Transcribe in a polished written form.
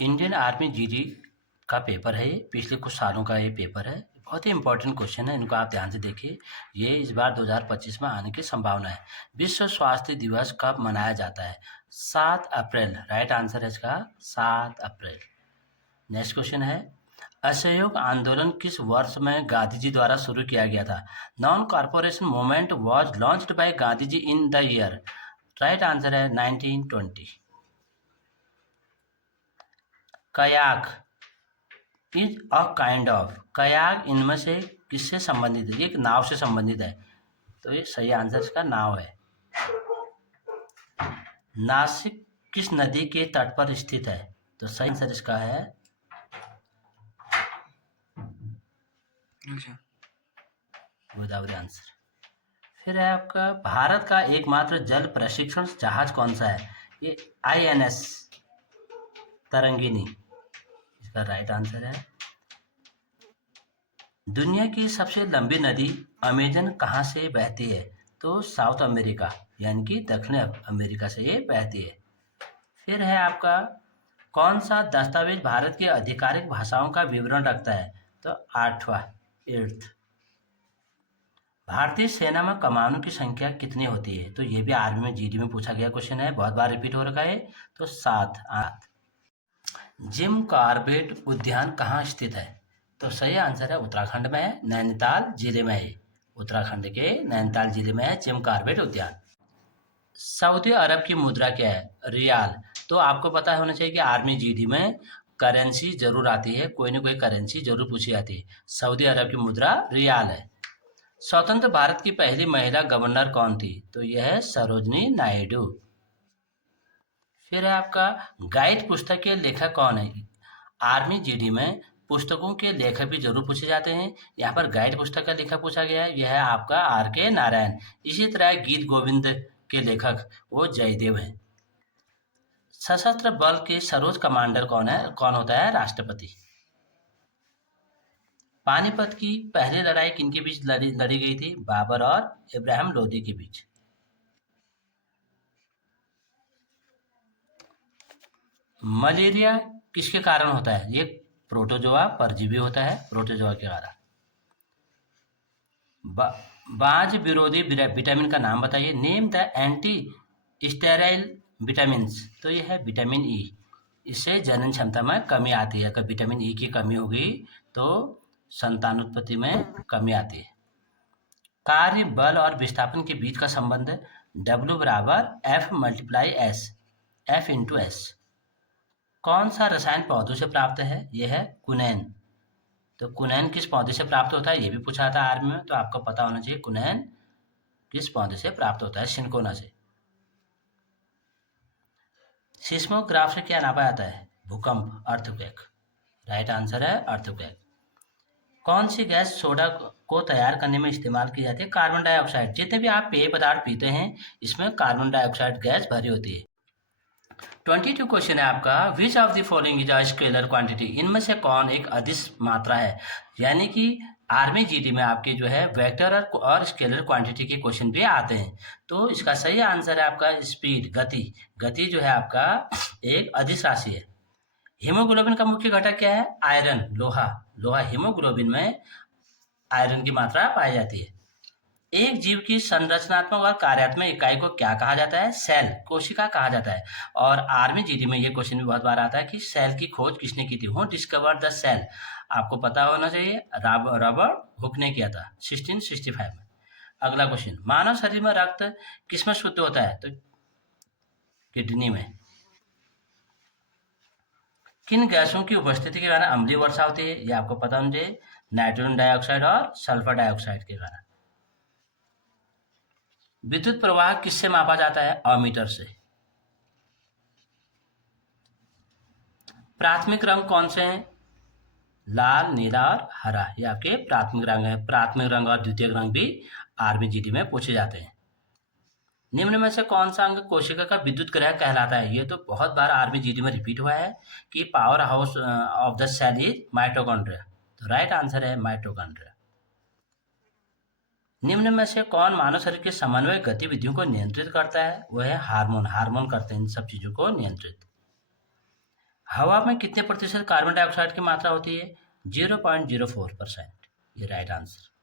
Indian army GD का paper है ये, पिछले कुछ सालों का ये पेपर है। बहुत ही इंपॉर्टेंट क्वेश्चन है, इनको आप ध्यान से देखिए। ये इस बार 2025 में आने की संभावना है। विश्व स्वास्थ्य दिवस कब मनाया जाता है? 7 अप्रैल। राइट आंसर है इसका 7 अप्रैल। नेक्स्ट क्वेश्चन है, असहयोग आंदोलन किस वर्ष में गांधी जी द्वारा शुरू किया गया था? Non corporation movement was launched by Gandhi ji in the year. Right answer है 1920। Kayak is a kind of. Kayak इनमें से किससे संबंधित है? एक नाव से संबंधित है, तो ये सही आंसर इसका नाव है। नासिक किस नदी के तट पर स्थित है? तो सही आंसर इसका है गोदावरी आंसर। फिर है आपका, भारत का एकमात्र जल प्रशिक्षण जहाज कौन सा है? ये INS तरंगिनी इसका राइट आंसर है। दुनिया की सबसे लंबी नदी अमेजन कहाँ से बहती है? तो साउथ अमेरिका यानी कि दक्षिण अमेरिका से ये बहती है। फिर है आपका, कौन सा दस्तावेज भारत की आधिकारिक भाषाओं का विवरण रखता है? तो 8वां 8th। भारतीय सेना में कमानों की संख्या कितनी होती है? तो ये भी आर्मी में जीडी में पूछा गया क्वेश्चन है, बहुत बार रिपीट हो रखा है। तो 7 8। जिम कॉर्बेट उद्यान कहाँ स्थित है? तो सही आंसर है उत्तराखंड में है, नैनीताल जिले में है। उत्तराखंड के नैनीताल जिले में है जिम कॉर्बेट उद्यान। सऊदी अरब की मुद्रा क्या है? रियाल। तो आपको पता होना चाहिए कि आर्मी जीडी में करेंसी जरूर आती है, कोई ना कोई करेंसी जरूर पूछी जाती है। सऊदी अरब की मुद्रा रियाल है। स्वतंत्र भारत की पहली महिला गवर्नर कौन थी? तो यह है सरोजनी नायडू। फिर है आपका, गाइड पुस्तक के लेखक कौन है? आर्मी जीडी में पुस्तकों के लेखक भी जरूर पूछे जाते हैं। यहाँ पर गाइड पुस्तक का लेखक पूछा गया है, यह है आपका RK नारायण। इसी तरह गीत गोविंद के लेखक वो जयदेव हैं। सशस्त्र बल के सर्वोच्च कमांडर कौन है? कौन होता है? राष्ट्रपति। पानीपत की पहली लड़ाई किनके बीच लड़ी गई थी? बाबर और इब्राहिम लोदी के बीच। मलेरिया किसके कारण होता है? ये प्रोटोजोआ परजीवी होता है, प्रोटोजोआ के कारण। बांझ विरोधी विटामिन का नाम बताइए। Name the anti sterile vitamin. तो ये है विटामिन ई। इससे जनन क्षमता में कमी आती है। अगर विटामिन ई की कमी होगी तो संतानोत्पत्ति में कमी आती है। कार्य बल और विस्थापन के बीच का संबंध W बराबर F × S, F × S। कौन सा रसायन पौधों से प्राप्त है? यह है कुनैन। तो कुनैन किस पौधे से प्राप्त होता है? ये भी पूछा था आर्मी में, तो आपको पता होना चाहिए कुनैन किस पौधे से प्राप्त होता है? सिनकोना से। सिस्मोग्राफ से क्या नापा जाता है? भूकंप, अर्थक्वेक। राइट आंसर है अर्थक्वेक। कौन सी गैस सोडा को तैयार करने में इस्तेमाल की जाती है? Carbon dioxide. जितने भी आप पेय पदार्थ पीते हैं इसमें कार्बन डाइऑक्साइड गैस भरी होती है। 22 क्वेश्चन है आपका, which of the following is a scalar quantity. इनमें से कौन एक अदिश मात्रा है? यानी कि आर्मी जीडी में आपके जो है वेक्टर और स्केलर क्वांटिटी के क्वेश्चन भी आते हैं। तो इसका सही आंसर है आपका स्पीड, गति। गति जो है आपका एक अदिश राशि है। हीमोग्लोबिन का मुख्य घटक क्या है? आयरन, लोहा। लोहा हीमोग्लोबिन में आयरन की मात्रा पाई जाती है। एक जीव की संरचनात्मक और कार्यात्मक इकाई को क्या कहा जाता है? सेल, कोशिका कहा जाता है। और आर्मी जीडी में ये क्वेश्चन भी बहुत बार आता है कि सेल की खोज किसने की थी? Who discovered the cell. आपको पता होना चाहिए, रॉबर्ट हुक ने किया था 1665 में। अगला क्वेश्चन, मानव शरीर में रक्त किसमें शुद्ध होता है? तो किडनी में। किन गैसों की उपस्थिति के कारण अम्लीय वर्षा होती है? ये आपको पता होना चाहिए, नाइट्रोजन डाइऑक्साइड और सल्फर डाइऑक्साइड के कारण। विद्युत प्रवाह किससे मापा जाता है? अमीटर से। प्राथमिक रंग कौन से हैं? लाल, नीला और हरा। ये आपके प्राथमिक रंग है। प्राथमिक रंग और द्वितीयक रंग भी आर्मी जीडी में पूछे जाते हैं। निम्न में से कौन सा अंग कोशिका का विद्युत ग्रह कहलाता है? ये तो बहुत बार आर्मी जीडी में रिपीट हुआ है कि power house of the cell is mitochondria. तो राइट आंसर है माइटोकॉन्ड्रिया। निम्न में से कौन मानव शरीर के समन्वय गतिविधियों को नियंत्रित करता है? वह है हार्मोन। हार्मोन करते हैं इन सब चीजों को नियंत्रित। हवा में कितने प्रतिशत कार्बन डाइऑक्साइड की मात्रा होती है? 0.04%। ये राइट आंसर।